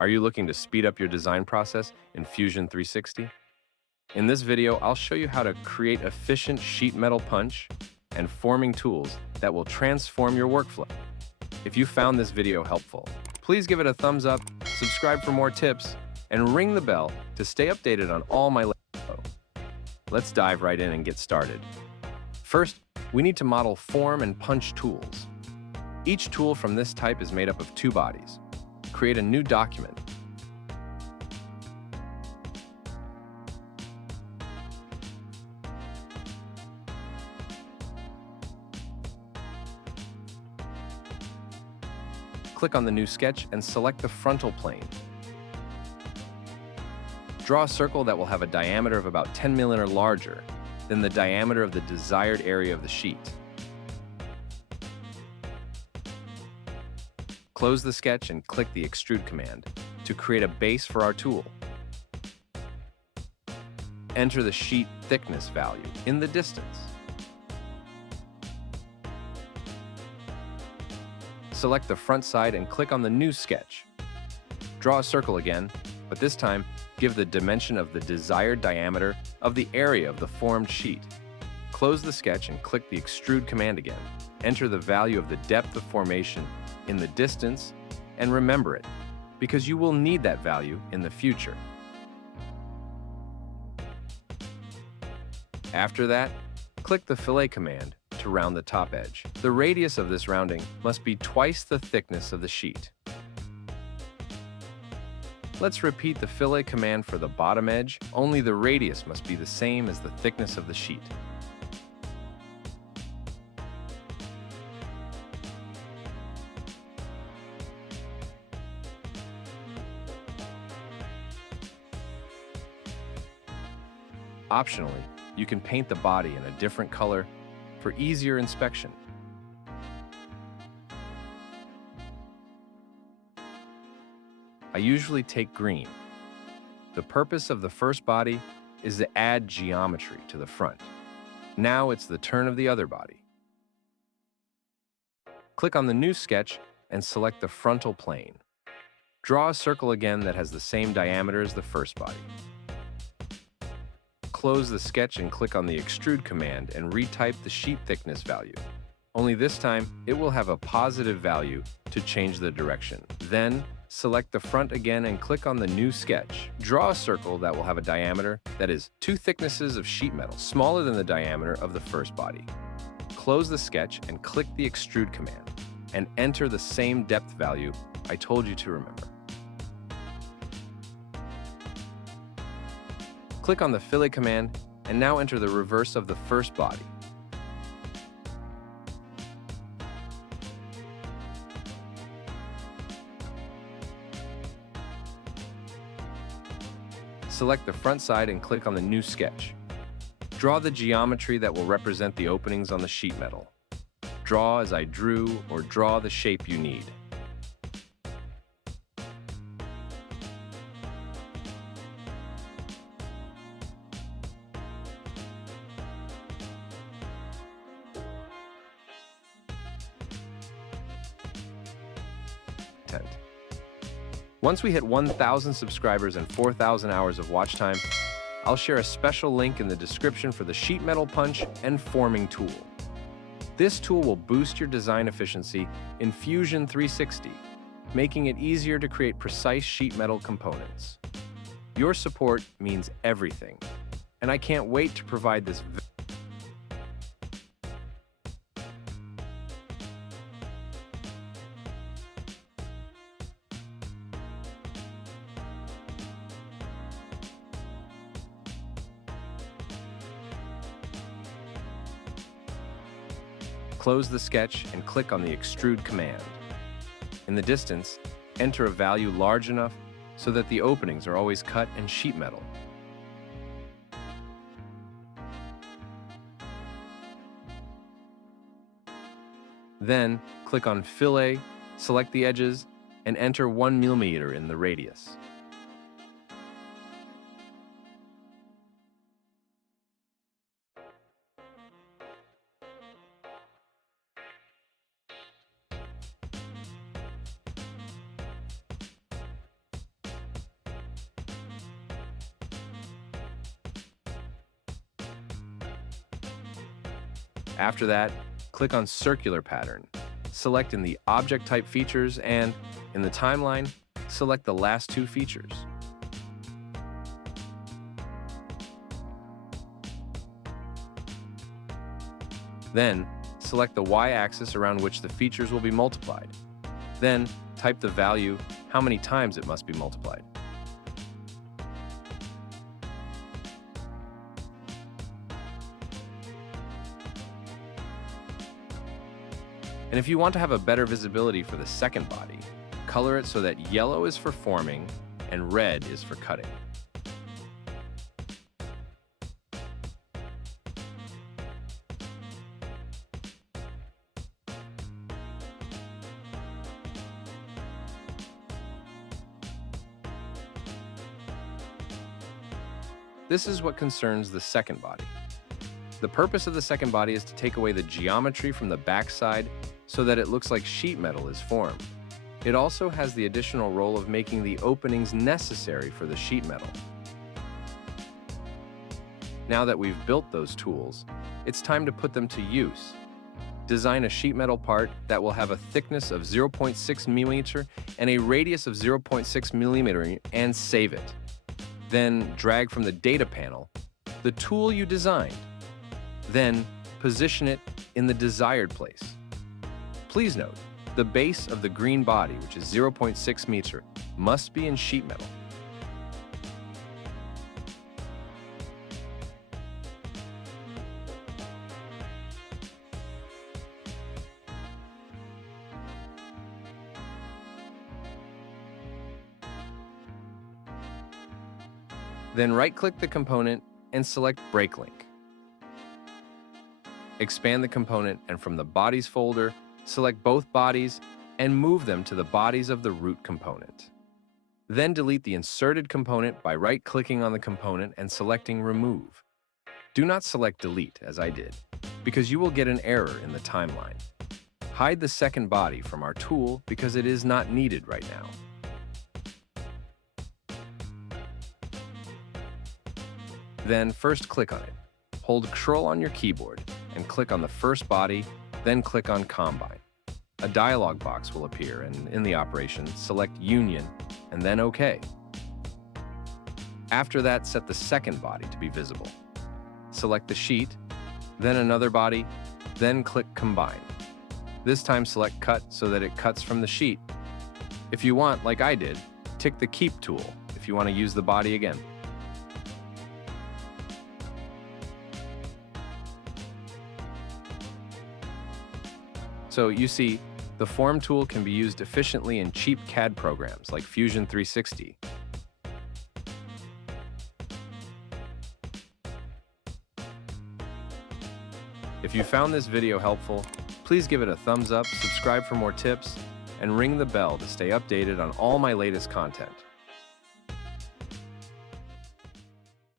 Are you looking to speed up your design process in Fusion 360? In this video, I'll show you how to create efficient sheet metal punch and forming tools that will transform your workflow. If you found this video helpful, please give it a thumbs up, subscribe for more tips, and ring the bell to stay updated on all my info. Let's dive right in and get started. First, we need to model form and punch tools. Each tool from this type is made up of two bodies. Create a new document. Click on the new sketch and select the frontal plane. Draw a circle that will have a diameter of about 10 mm larger than the diameter of the desired area of the sheet. Close the sketch and click the Extrude command to create a base for our tool. Enter the sheet thickness value in the distance. Select the front side and click on the new sketch. Draw a circle again, but this time give the dimension of the desired diameter of the area of the formed sheet. Close the sketch and click the Extrude command again. Enter the value of the depth of formation in the distance and remember it, because you will need that value in the future. After that, click the Fillet command to round the top edge. The radius of this rounding must be twice the thickness of the sheet. Let's repeat the Fillet command for the bottom edge, only the radius must be the same as the thickness of the sheet. Optionally, you can paint the body in a different color for easier inspection. I usually take green. The purpose of the first body is to add geometry to the front. Now it's the turn of the other body. Click on the new sketch and select the frontal plane. Draw a circle again that has the same diameter as the first body. Close the sketch and click on the Extrude command and retype the sheet thickness value. Only this time, it will have a positive value to change the direction. Then, select the front again and click on the new sketch. Draw a circle that will have a diameter that is two thicknesses of sheet metal, smaller than the diameter of the first body. Close the sketch and click the Extrude command, and enter the same depth value I told you to remember. Click on the Fillet command, and now enter the reverse of the first body. Select the front side and click on the new sketch. Draw the geometry that will represent the openings on the sheet metal. Draw as I drew, or draw the shape you need. Once we hit 1,000 subscribers and 4,000 hours of watch time, I'll share a special link in the description for the sheet metal punch and forming tool. This tool will boost your design efficiency in Fusion 360, making it easier to create precise sheet metal components. Your support means everything, and I can't wait to provide this. Close the sketch and click on the Extrude command. In the distance, enter a value large enough so that the openings are always cut in sheet metal. Then, click on Fillet, select the edges, and enter 1 mm in the radius. After that, click on Circular Pattern. Select in the Object Type Features and, in the timeline, select the last two features. Then, select the y-axis around which the features will be multiplied. Then, type the value, how many times it must be multiplied. And if you want to have a better visibility for the second body, color it so that yellow is for forming and red is for cutting. This is what concerns the second body. The purpose of the second body is to take away the geometry from the backside so that it looks like sheet metal is formed. It also has the additional role of making the openings necessary for the sheet metal. Now that we've built those tools, it's time to put them to use. Design a sheet metal part that will have a thickness of 0.6 millimeter and a radius of 0.6 millimeter and save it. Then drag from the data panel the tool you designed. Then position it in the desired place. Please note, the base of the green body, which is 0.6 meter, must be in sheet metal. Then right-click the component and select Break Link. Expand the component and from the Bodies folder, select both bodies and move them to the bodies of the root component. Then delete the inserted component by right-clicking on the component and selecting Remove. Do not select Delete, as I did, because you will get an error in the timeline. Hide the second body from our tool because it is not needed right now. Then first click on it. Hold Ctrl on your keyboard and click on the first body, then click on Combine. A dialog box will appear, and in the operation, select Union and then OK. After that, set the second body to be visible. Select the sheet, then another body, then click Combine. This time select Cut so that it cuts from the sheet. If you want, like I did, tick the Keep tool if you want to use the body again. So you see, the Form tool can be used efficiently in cheap CAD programs like Fusion 360. If you found this video helpful, please give it a thumbs up, subscribe for more tips, and ring the bell to stay updated on all my latest content.